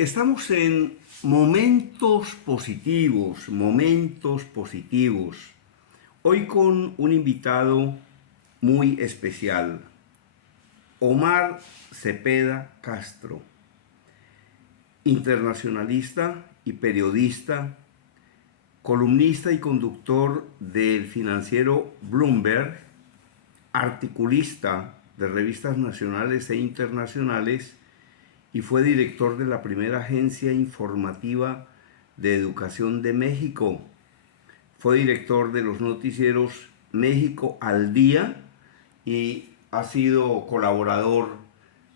Estamos en momentos positivos, momentos positivos. Hoy con un invitado muy especial, Omar Cepeda Castro, internacionalista y periodista, columnista y conductor del financiero Bloomberg, articulista de revistas nacionales e internacionales y fue director de la primera agencia informativa de educación de México. Fue director de los noticieros México al Día y ha sido colaborador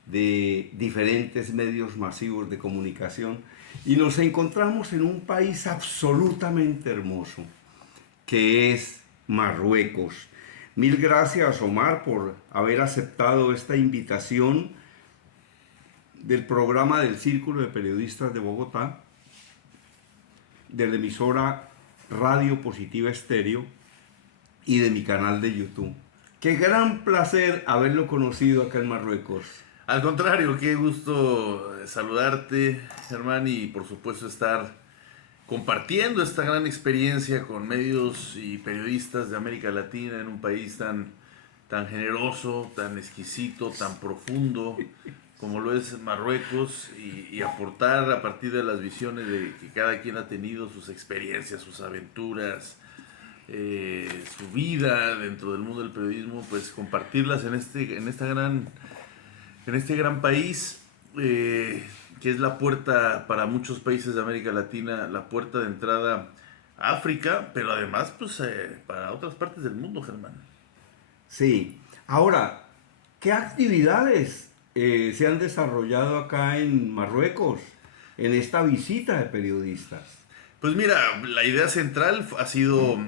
de diferentes medios masivos de comunicación. Y nos encontramos en un país absolutamente hermoso, que es Marruecos. Mil gracias, Omar, por haber aceptado esta invitación del programa del Círculo de Periodistas de Bogotá, de la emisora Radio Positiva Estéreo y de mi canal de YouTube. Qué gran placer haberlo conocido acá en Marruecos. Al contrario, qué gusto saludarte, Germán, y por supuesto estar compartiendo esta gran experiencia con medios y periodistas de América Latina en un país tan generoso, tan exquisito, tan profundo como lo es Marruecos y aportar a partir de las visiones de que cada quien ha tenido, sus experiencias, sus aventuras, su vida dentro del mundo del periodismo, pues compartirlas en este gran país, que es la puerta para muchos países de América Latina, la puerta de entrada a África, pero además pues para otras partes del mundo, Germán. Sí. Ahora, ¿qué actividades se han desarrollado acá en Marruecos en esta visita de periodistas? Pues mira, la idea central ha sido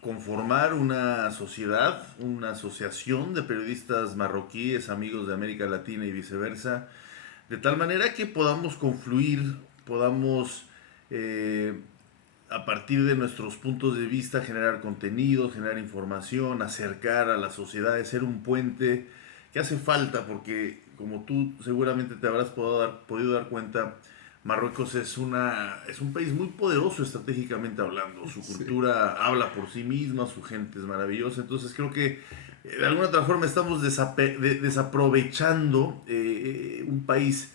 conformar una sociedad, una asociación de periodistas marroquíes, amigos de América Latina y viceversa, de tal manera que podamos confluir, podamos a partir de nuestros puntos de vista generar contenido, generar información, acercar a la sociedad, ser un puente que hace falta porque como tú seguramente te habrás podido dar cuenta, Marruecos es un país muy poderoso estratégicamente hablando. Su Sí. cultura habla por sí misma, su gente es maravillosa. Entonces creo que de alguna otra forma estamos desaprovechando un país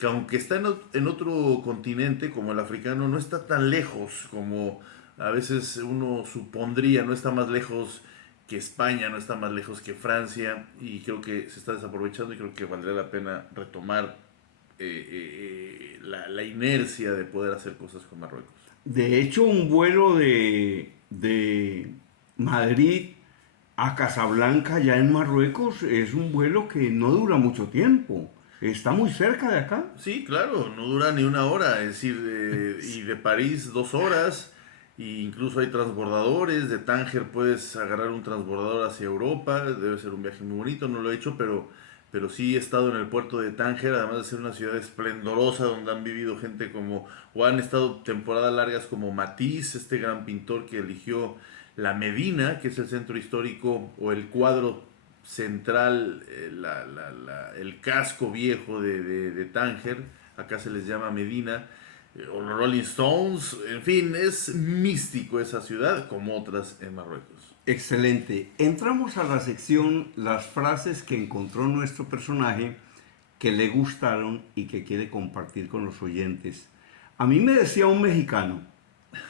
que aunque está en otro continente como el africano, no está tan lejos como a veces uno supondría, no está más lejos que España, no está más lejos que Francia, y creo que se está desaprovechando y creo que valdría la pena retomar la inercia de poder hacer cosas con Marruecos. De hecho, un vuelo de Madrid a Casablanca, ya en Marruecos, es un vuelo que no dura mucho tiempo. Está muy cerca de acá. Sí, claro, no dura ni una hora, es decir, y de París 2 horas, e incluso hay transbordadores, de Tánger puedes agarrar un transbordador hacia Europa, debe ser un viaje muy bonito, no lo he hecho, pero sí he estado en el puerto de Tánger, además de ser una ciudad esplendorosa donde han vivido gente como, o han estado temporadas largas como Matisse, este gran pintor que eligió la Medina, que es el centro histórico, o el cuadro central, el casco viejo de Tánger, acá se les llama Medina, o los Rolling Stones, en fin, es místico esa ciudad como otras en Marruecos. Excelente. Entramos a la sección las frases que encontró nuestro personaje que le gustaron y que quiere compartir con los oyentes. A mí me decía un mexicano,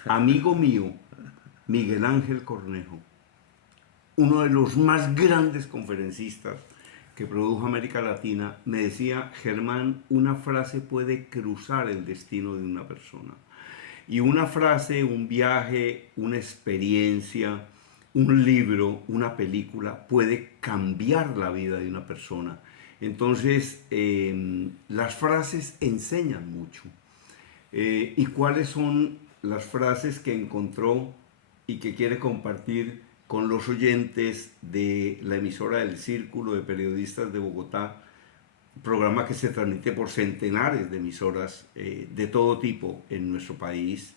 amigo mío, Miguel Ángel Cornejo, uno de los más grandes conferencistas que produjo América Latina, me decía: Germán, una frase puede cruzar el destino de una persona. Y una frase, un viaje, una experiencia, un libro, una película puede cambiar la vida de una persona. Entonces, las frases enseñan mucho. ¿Y cuáles son las frases que encontró y que quiere compartir con los oyentes de la emisora del Círculo de Periodistas de Bogotá? Programa que se transmite por centenares de emisoras de todo tipo en nuestro país,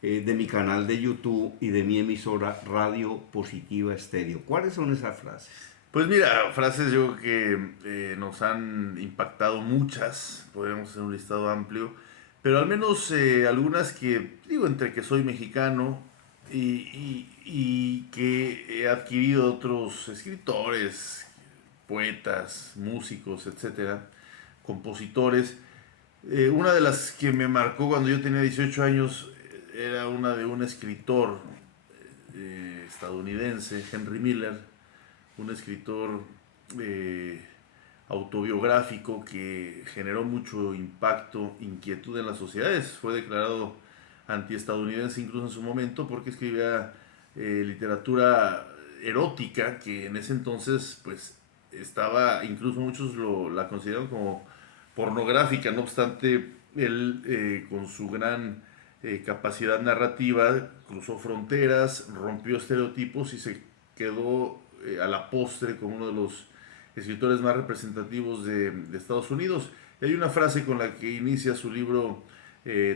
de mi canal de YouTube y de mi emisora Radio Positiva Estéreo. ¿Cuáles son esas frases? Pues mira, frases yo creo que nos han impactado muchas, podríamos hacer un listado amplio, pero al menos algunas que, digo, entre que soy mexicano y que he adquirido de otros escritores, poetas, músicos, etcétera, compositores. Una de las que me marcó cuando yo tenía 18 años era una de un escritor estadounidense, Henry Miller, un escritor eh, autobiográfico que generó mucho impacto, inquietud en las sociedades. Fue declarado antiestadounidense incluso en su momento porque escribía literatura erótica que en ese entonces pues estaba, incluso muchos la consideraban como pornográfica. No obstante, él con su gran capacidad narrativa cruzó fronteras, rompió estereotipos y se quedó a la postre como uno de los escritores más representativos de Estados Unidos. Y hay una frase con la que inicia su libro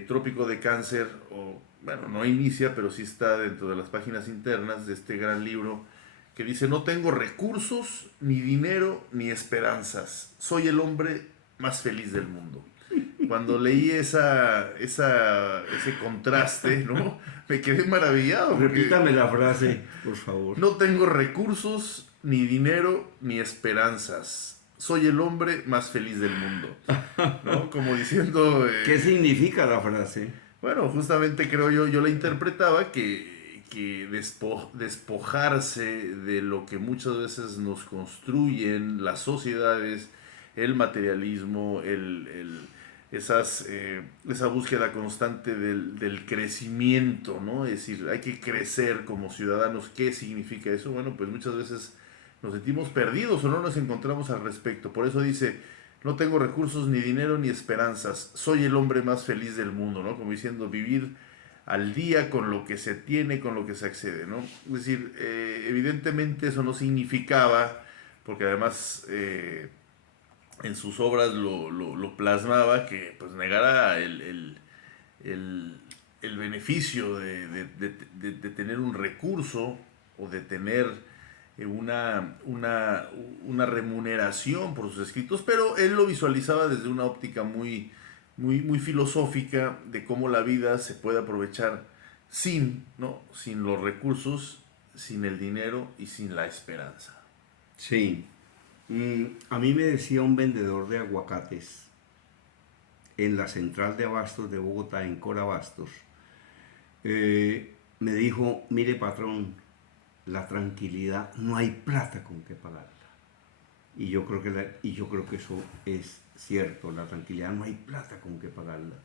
Trópico de Cáncer, o bueno, no inicia, pero sí está dentro de las páginas internas de este gran libro, que dice: no tengo recursos, ni dinero, ni esperanzas. Soy el hombre más feliz del mundo. Cuando leí ese contraste, ¿no? Me quedé maravillado. Repítame la frase, por favor. No tengo recursos, ni dinero, ni esperanzas. Soy el hombre más feliz del mundo. ¿No? Como diciendo... ¿Qué significa la frase? Bueno, justamente creo yo la interpretaba que despojarse de lo que muchas veces nos construyen las sociedades, el materialismo, esa búsqueda constante del crecimiento, ¿no? Es decir, hay que crecer como ciudadanos. ¿Qué significa eso? Bueno, pues muchas veces nos sentimos perdidos o no nos encontramos al respecto. Por eso dice: no tengo recursos, ni dinero, ni esperanzas. Soy el hombre más feliz del mundo, ¿no? Como diciendo, vivir al día con lo que se tiene, con lo que se accede, ¿no? Es decir, evidentemente eso no significaba, porque además en sus obras lo plasmaba, que pues negara el beneficio de tener un recurso o de tener una remuneración por sus escritos, pero él lo visualizaba desde una óptica muy filosófica de cómo la vida se puede aprovechar sin, ¿no? Sin los recursos, sin el dinero y sin la esperanza. Sí. A mí me decía un vendedor de aguacates en la central de abastos de Bogotá, en Corabastos, me dijo: mire, patrón, la tranquilidad no hay plata con que pagarla. Y yo creo que eso es cierto, la tranquilidad no hay plata con que pagarla.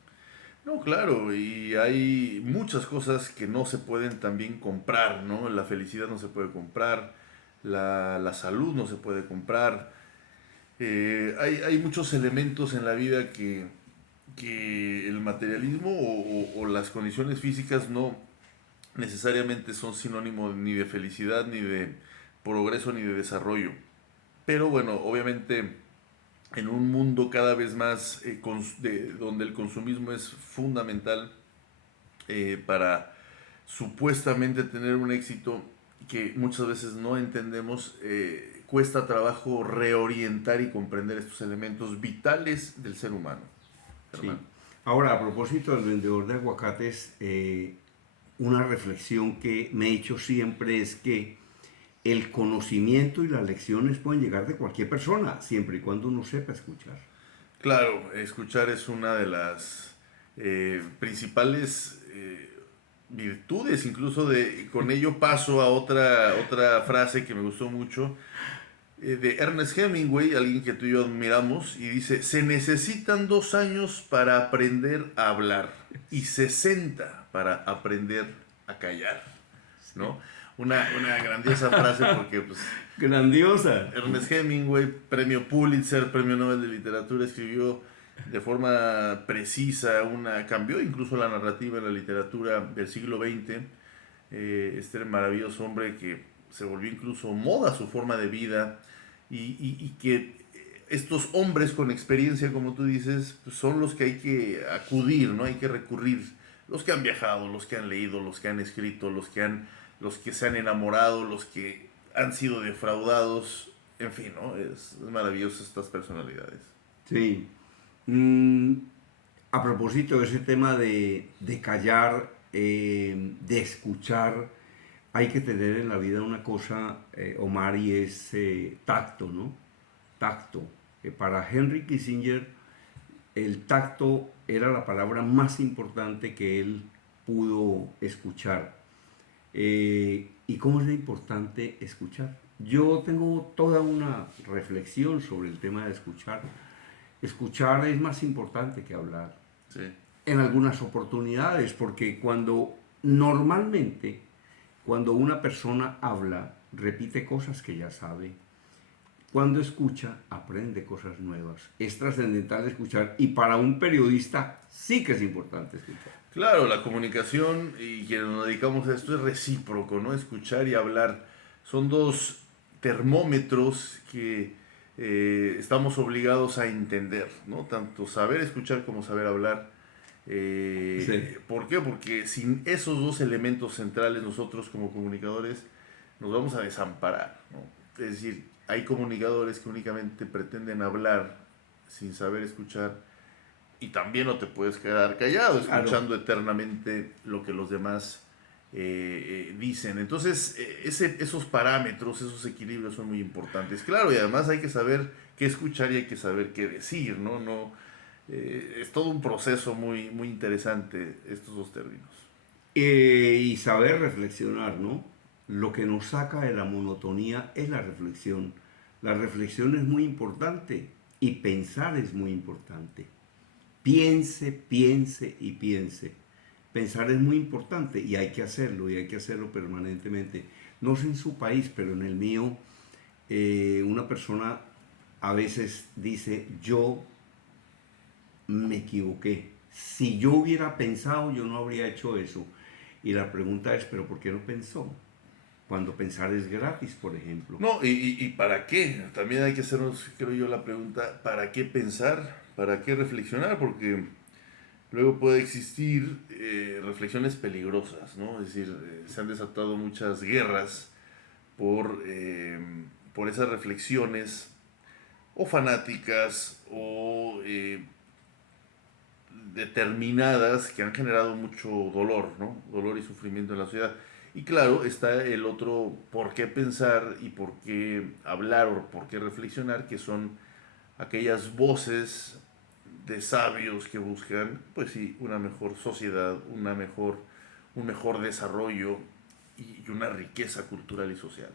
No, claro, y hay muchas cosas que no se pueden también comprar, ¿no? La felicidad no se puede comprar, la salud no se puede comprar. Hay muchos elementos en la vida que el materialismo o las condiciones físicas no necesariamente son sinónimo ni de felicidad, ni de progreso, ni de desarrollo. Pero bueno, obviamente en un mundo cada vez más donde el consumismo es fundamental para supuestamente tener un éxito que muchas veces no entendemos, cuesta trabajo reorientar y comprender estos elementos vitales del ser humano. Sí. Ahora, a propósito del vendedor de aguacates, una reflexión que me he hecho siempre es que el conocimiento y las lecciones pueden llegar de cualquier persona, siempre y cuando uno sepa escuchar. Claro, escuchar es una de las principales virtudes, incluso con ello paso a otra frase que me gustó mucho, de Ernest Hemingway, alguien que tú y yo admiramos, y dice: se necesitan 2 años para aprender a hablar y 60 para aprender a callar, ¿no? Una grandiosa frase porque pues, grandiosa. Ernest Hemingway, premio Pulitzer, premio Nobel de Literatura, escribió de forma precisa, cambió incluso la narrativa en la literatura del siglo XX. Este maravilloso hombre que se volvió incluso moda su forma de vida y que estos hombres con experiencia, como tú dices, pues son los que hay que acudir, ¿no? Hay que recurrir. Los que han viajado, los que han leído, los que han escrito, los que se han enamorado, los que han sido defraudados, en fin, ¿no? Es maravilloso estas personalidades. Sí. A propósito de ese tema de callar, de escuchar, hay que tener en la vida una cosa, Omar, y es tacto, ¿no? Tacto. Para Henry Kissinger, el tacto era la palabra más importante que él pudo escuchar. ¿Y cómo es de importante escuchar? Yo tengo toda una reflexión sobre el tema de escuchar. Escuchar es más importante que hablar Sí. en algunas oportunidades, porque normalmente, cuando una persona habla, repite cosas que ya sabe. Cuando escucha, aprende cosas nuevas. Es trascendental escuchar y para un periodista sí que es importante escuchar. Claro, la comunicación y quienes nos dedicamos a esto es recíproco, ¿no? Escuchar y hablar son dos termómetros que estamos obligados a entender, ¿no? Tanto saber escuchar como saber hablar. Sí, ¿Por qué? Porque sin esos dos elementos centrales nosotros como comunicadores nos vamos a desamparar, ¿no? Es decir, hay comunicadores que únicamente pretenden hablar sin saber escuchar y también no te puedes quedar callado claro. escuchando eternamente lo que los demás dicen. Entonces, esos parámetros, esos equilibrios son muy importantes. Claro, y además hay que saber qué escuchar y hay que saber qué decir, ¿no? No es todo un proceso muy, muy interesante estos dos términos. Y saber reflexionar, ¿no? Lo que nos saca de la monotonía es la reflexión. La reflexión es muy importante y pensar es muy importante. Piense, piense y piense. Pensar es muy importante y hay que hacerlo y hay que hacerlo permanentemente. No sé en su país, pero en el mío, una persona a veces dice, yo me equivoqué. Si yo hubiera pensado, yo no habría hecho eso. Y la pregunta es, ¿pero por qué no pensó? Cuando pensar es gratis, por ejemplo. No, y ¿para qué? También hay que hacernos, creo yo, la pregunta, ¿para qué pensar? ¿Para qué reflexionar? Porque luego puede existir reflexiones peligrosas, ¿no? Es decir, se han desatado muchas guerras por esas reflexiones o fanáticas o determinadas que han generado mucho dolor, ¿no? Dolor y sufrimiento en la sociedad. Y claro, está el otro por qué pensar y por qué hablar o por qué reflexionar, que son aquellas voces de sabios que buscan, pues sí, una mejor sociedad, un mejor desarrollo y una riqueza cultural y social.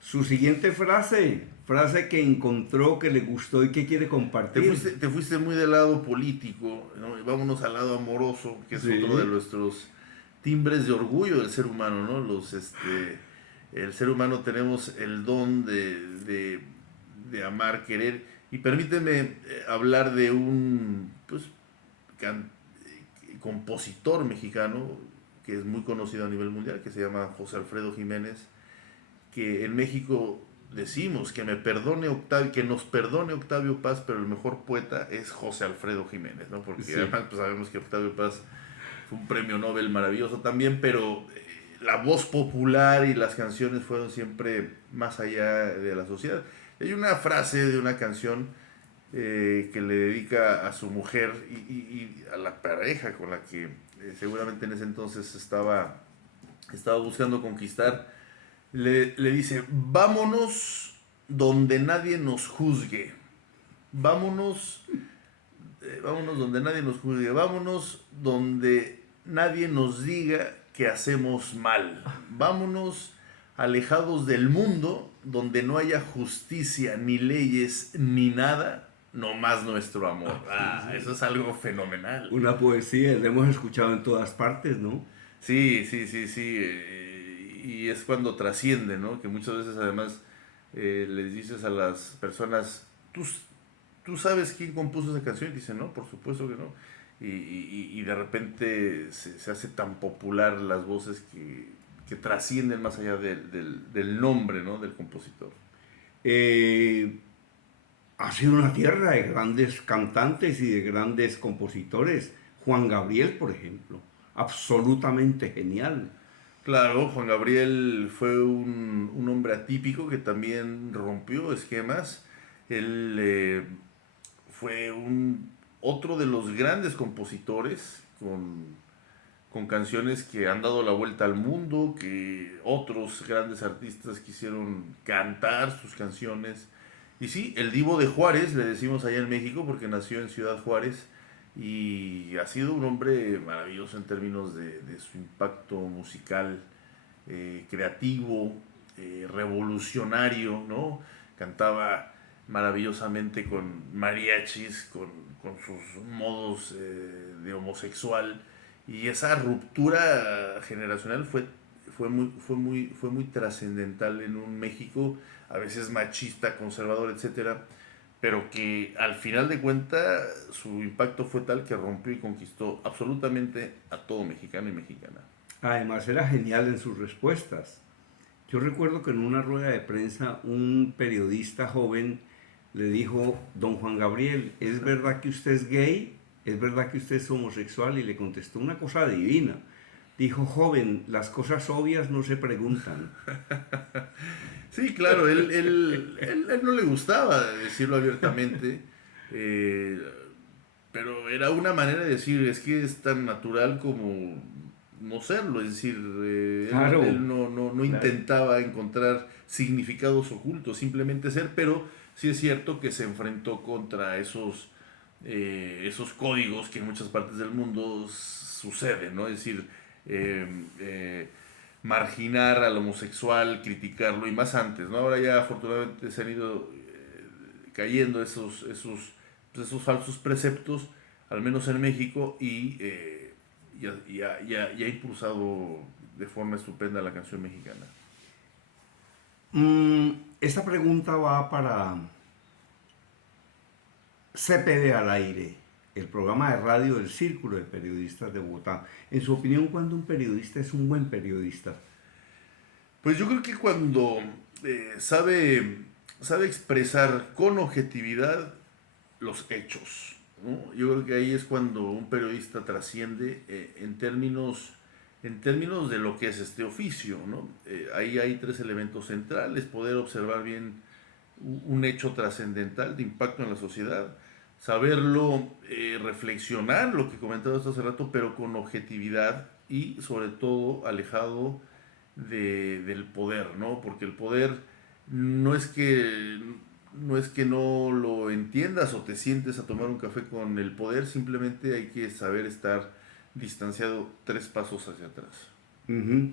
Su siguiente frase, frase que encontró, que le gustó y que quiere compartir. Te fuiste muy del lado político, ¿no? Y vámonos al lado amoroso, que es otro de Sí. nuestros timbres de orgullo del ser humano, ¿no? El ser humano tenemos el don de amar, querer. Y permíteme hablar de un pues, compositor mexicano que es muy conocido a nivel mundial, que se llama José Alfredo Jiménez, que en México decimos que nos perdone Octavio Paz, pero el mejor poeta es José Alfredo Jiménez, ¿no? Porque Sí. además pues, sabemos que Octavio Paz fue un premio Nobel maravilloso también, pero la voz popular y las canciones fueron siempre más allá de la sociedad. Hay una frase de una canción que le dedica a su mujer y a la pareja con la que seguramente en ese entonces estaba buscando conquistar. Le dice, vámonos donde nadie nos juzgue. Vámonos, vámonos donde nadie nos juzgue. Vámonos donde nadie nos diga que hacemos mal. Vámonos alejados del mundo donde no haya justicia, ni leyes, ni nada, nomás nuestro amor. Ah, eso es algo fenomenal. Una poesía, la hemos escuchado en todas partes, ¿no? Sí, sí, sí, sí. Y es cuando trasciende, ¿no? Que muchas veces además les dices a las personas, ¿tú sabes quién compuso esa canción? Y dicen, no, por supuesto que no. Y de repente se hace tan popular las voces que trascienden más allá del nombre, ¿no? Del compositor. Eh, ha sido una tierra de grandes cantantes y de grandes compositores. Juan Gabriel, por ejemplo, absolutamente genial. Claro, Juan Gabriel fue un hombre atípico que también rompió esquemas. Él fue otro de los grandes compositores con canciones que han dado la vuelta al mundo, que otros grandes artistas quisieron cantar sus canciones. Y sí, el Divo de Juárez, le decimos allá en México, porque nació en Ciudad Juárez y ha sido un hombre maravilloso en términos de su impacto musical, creativo, revolucionario, ¿no? Cantaba maravillosamente con mariachis, con sus modos de homosexual, y esa ruptura generacional fue muy trascendental en un México a veces machista, conservador, etcétera, pero que al final de cuentas su impacto fue tal que rompió y conquistó absolutamente a todo mexicano y mexicana. Además era genial en sus respuestas. Yo recuerdo que en una rueda de prensa un periodista joven le dijo: don Juan Gabriel, ¿es verdad que usted es gay? ¿Es verdad que usted es homosexual? Y le contestó una cosa divina. Dijo: joven, las cosas obvias no se preguntan. Sí, claro, él no le gustaba decirlo abiertamente, eh, pero era una manera de decir, es que es tan natural como no serlo, es decir, Claro, él no claro. intentaba encontrar significados ocultos, simplemente ser, pero sí es cierto que se enfrentó contra esos códigos que en muchas partes del mundo suceden, ¿no? Es decir, eh, eh, marginar al homosexual, criticarlo, y más antes, ¿no? Ahora ya afortunadamente se han ido cayendo esos falsos preceptos, al menos en México, y ha impulsado de forma estupenda la canción mexicana. Esta pregunta va para CPD al aire, el programa de radio del Círculo de Periodistas de Bogotá. En su opinión, ¿cuándo un periodista es un buen periodista? Pues yo creo que cuando sabe expresar con objetividad los hechos, ¿no? Yo creo que ahí es cuando un periodista trasciende en términos de lo que es este oficio, ¿no? Ahí hay tres elementos centrales: poder observar bien un hecho trascendental de impacto en la sociedad, saberlo reflexionar, lo que comentabas hace rato, pero con objetividad y sobre todo alejado del poder, ¿no? Porque el poder no es que no lo entiendas o te sientes a tomar un café con el poder, simplemente hay que saber estar distanciado tres pasos hacia atrás. Ujú.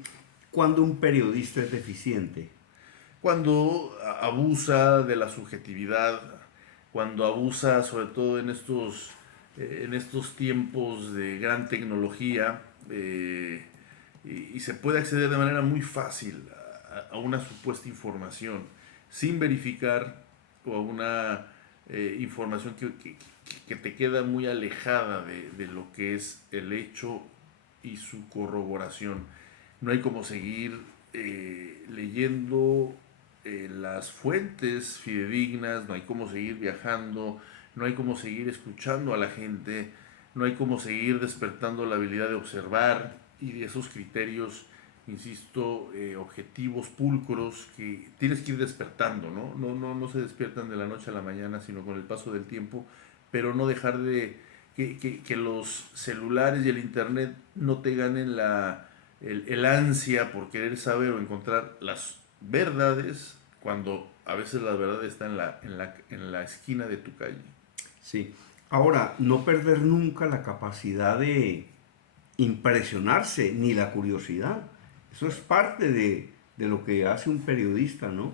¿Cuándo un periodista es deficiente? Cuando abusa de la subjetividad, cuando abusa sobre todo en estos tiempos de gran tecnología, y se puede acceder de manera muy fácil a una supuesta información sin verificar, o a una información que te queda muy alejada de lo que es el hecho y su corroboración. No hay como seguir leyendo las fuentes fidedignas, no hay como seguir viajando, no hay como seguir escuchando a la gente, no hay como seguir despertando la habilidad de observar y de esos criterios, insisto, objetivos, pulcros, que tienes que ir despertando, ¿no? No se despiertan de la noche a la mañana, sino con el paso del tiempo, pero no dejar que los celulares y el internet no te ganen el ansia por querer saber o encontrar las verdades, cuando a veces la verdad está en la esquina de tu calle. Sí. Ahora, no perder nunca la capacidad de impresionarse ni la curiosidad. Eso es parte de lo que hace un periodista, ¿no?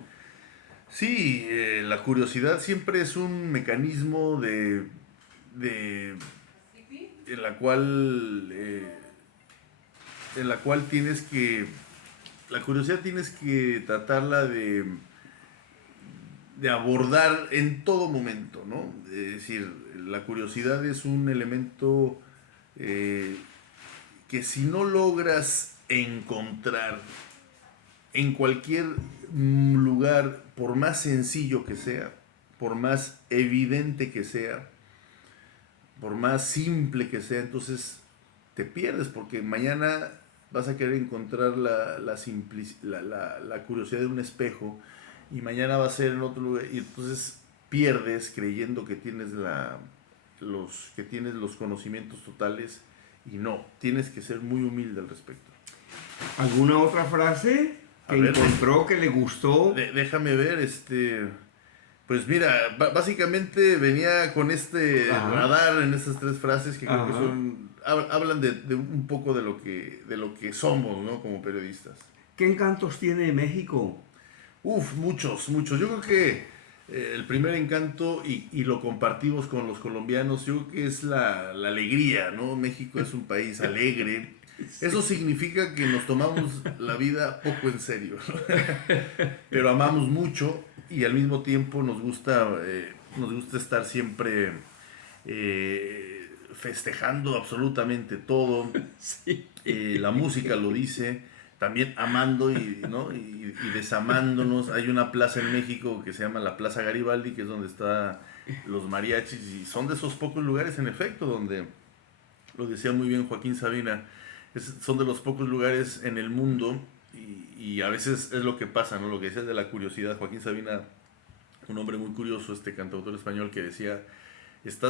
Sí, la curiosidad siempre es un mecanismo de en la cual tienes que la curiosidad tienes que tratarla de abordar en todo momento, ¿no? Es decir, la curiosidad es un elemento eh, que si no logras encontrar en cualquier lugar, por más sencillo que sea, por más evidente que sea, por más simple que sea, entonces te pierdes, porque mañana vas a querer encontrar la curiosidad de un espejo y mañana va a ser en otro lugar y entonces pierdes creyendo que tienes los conocimientos totales y no, tienes que ser muy humilde al respecto. ¿Alguna otra frase A que ver, encontró que le gustó? déjame ver, pues mira, básicamente venía con este Ajá. radar en estas tres frases que creo que Ajá. hablan de un poco de lo que somos, ¿no? Como periodistas. ¿Qué encantos tiene México? Uf, muchos, muchos. Yo creo que el primer encanto, y lo compartimos con los colombianos, yo creo que es la alegría, ¿no? México es un país alegre. Eso significa que nos tomamos la vida poco en serio, ¿no? Pero amamos mucho y al mismo tiempo nos gusta estar siempre festejando absolutamente todo. Sí. La música lo dice, también amando ¿no? y desamándonos. Hay una plaza en México que se llama la Plaza Garibaldi, que es donde están los mariachis, y son de esos pocos lugares, en efecto, donde, lo decía muy bien Joaquín Sabina, son de los pocos lugares en el mundo, y a veces es lo que pasa, ¿no? Lo que decías de la curiosidad. Joaquín Sabina, un hombre muy curioso, este cantautor español, que decía, es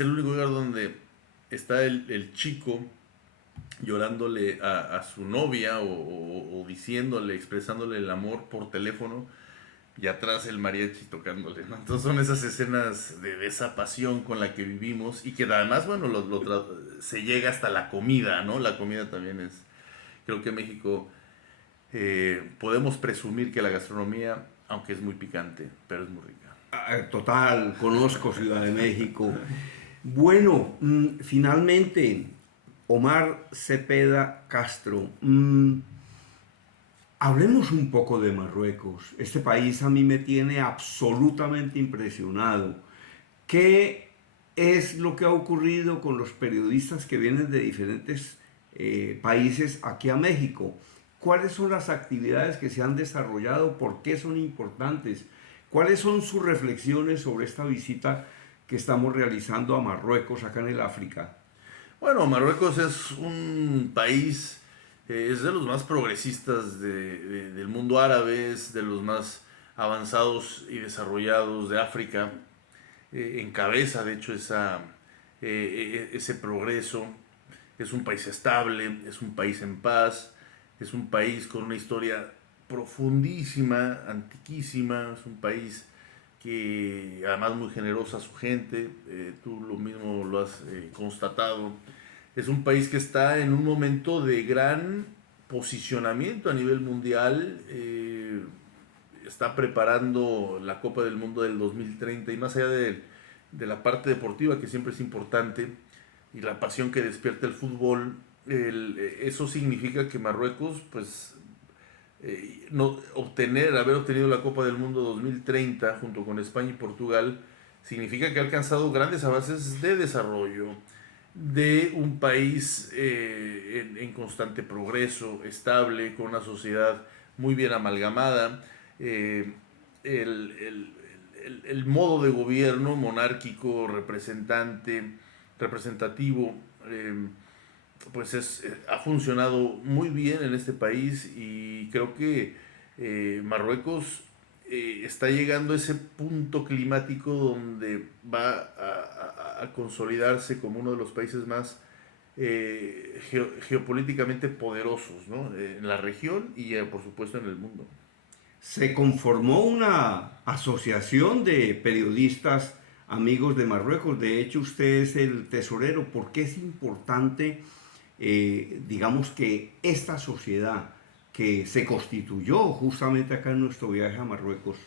el único lugar donde está el chico llorándole a su novia o diciéndole, expresándole el amor por teléfono, y atrás el mariachi tocándole, ¿no? Entonces son esas escenas de esa pasión con la que vivimos y que además, bueno, se llega hasta la comida, ¿no? La comida también creo que México, podemos presumir que la gastronomía, aunque es muy picante, pero es muy rica. Total, conozco Ciudad de México. Bueno, finalmente, Omar Cepeda Castro, hablemos un poco de Marruecos. Este país a mí me tiene absolutamente impresionado. ¿Qué es lo que ha ocurrido con los periodistas que vienen de diferentes países aquí a México? ¿Cuáles son las actividades que se han desarrollado? ¿Por qué son importantes? ¿Cuáles son sus reflexiones sobre esta visita que estamos realizando a Marruecos, acá en el África? Bueno, Marruecos es un país, es de los más progresistas del mundo árabe, es de los más avanzados y desarrollados de África. Encabeza, de hecho, ese progreso. Es un país estable, es un país en paz, es un país con una historia profundísima, antiquísima, es un país que además muy generosa a su gente, tú lo mismo lo has constatado. Es un país que está en un momento de gran posicionamiento a nivel mundial, está preparando la Copa del Mundo del 2030, y más allá de la parte deportiva, que siempre es importante, y la pasión que despierta el fútbol, eso significa que Marruecos, pues, no, haber obtenido la Copa del Mundo 2030 junto con España y Portugal, significa que ha alcanzado grandes avances de desarrollo de un país en constante progreso, estable, con una sociedad muy bien amalgamada. El, el, el modo de gobierno monárquico, representativo, pues ha funcionado muy bien en este país, y creo que Marruecos está llegando a ese punto climático donde va a consolidarse como uno de los países más geopolíticamente poderosos, ¿no? En la región y por supuesto en el mundo. Se conformó una asociación de periodistas amigos de Marruecos. De hecho, usted es el tesorero. ¿Por qué es importante, digamos, que esta sociedad que se constituyó justamente acá en nuestro viaje a Marruecos?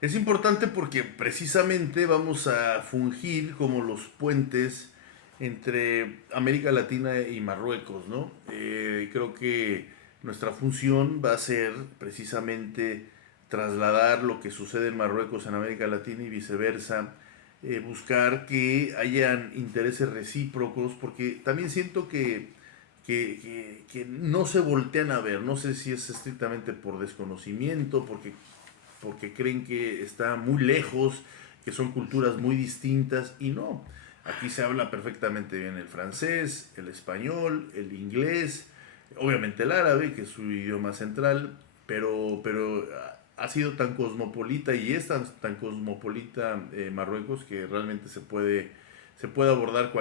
Es importante porque precisamente vamos a fungir como los puentes entre América Latina y Marruecos, ¿no? Creo que nuestra función va a ser precisamente trasladar lo que sucede en Marruecos en América Latina y viceversa, buscar que hayan intereses recíprocos, porque también siento que no se voltean a ver, no sé si es estrictamente por desconocimiento, porque creen que está muy lejos, que son culturas muy distintas, y no. Aquí se habla perfectamente bien el francés, el español, el inglés, obviamente el árabe, que es su idioma central, pero ha sido tan cosmopolita y es tan cosmopolita Marruecos que realmente se puede abordar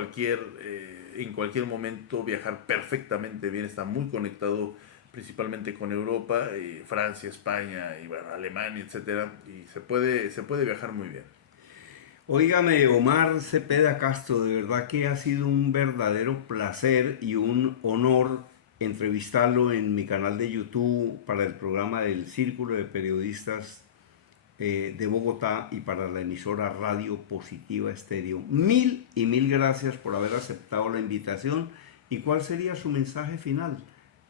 en cualquier momento, viajar perfectamente bien, está muy conectado principalmente con Europa, Francia, España y bueno, Alemania, etcétera, y se puede viajar muy bien. Óigame, Omar Cepeda Castro, de verdad que ha sido un verdadero placer y un honor entrevistarlo en mi canal de YouTube para el programa del Círculo de Periodistas de Bogotá y para la emisora Radio Positiva Estéreo. Mil y mil gracias por haber aceptado la invitación. ¿Y cuál sería su mensaje final?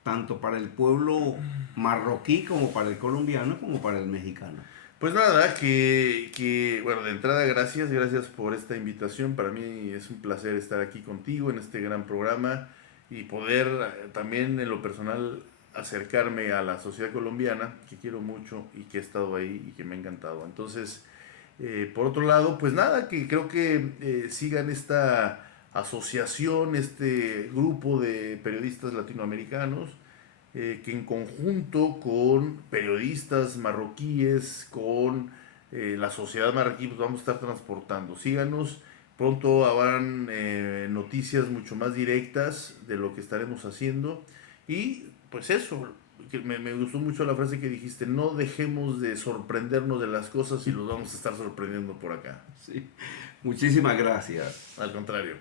Tanto para el pueblo marroquí como para el colombiano como para el mexicano. Pues nada, bueno, de entrada gracias por esta invitación. Para mí es un placer estar aquí contigo en este gran programa y poder también en lo personal acercarme a la sociedad colombiana, que quiero mucho y que he estado ahí y que me ha encantado. Entonces, por otro lado, pues nada, que creo que sigan esta asociación, este grupo de periodistas latinoamericanos que en conjunto con periodistas marroquíes, con la sociedad marroquí, pues vamos a estar transportando. Síganos, pronto habrán noticias mucho más directas de lo que estaremos haciendo. Y pues eso, que me gustó mucho la frase que dijiste, no dejemos de sorprendernos de las cosas y los vamos a estar sorprendiendo por acá. Sí. Muchísimas gracias. Al contrario.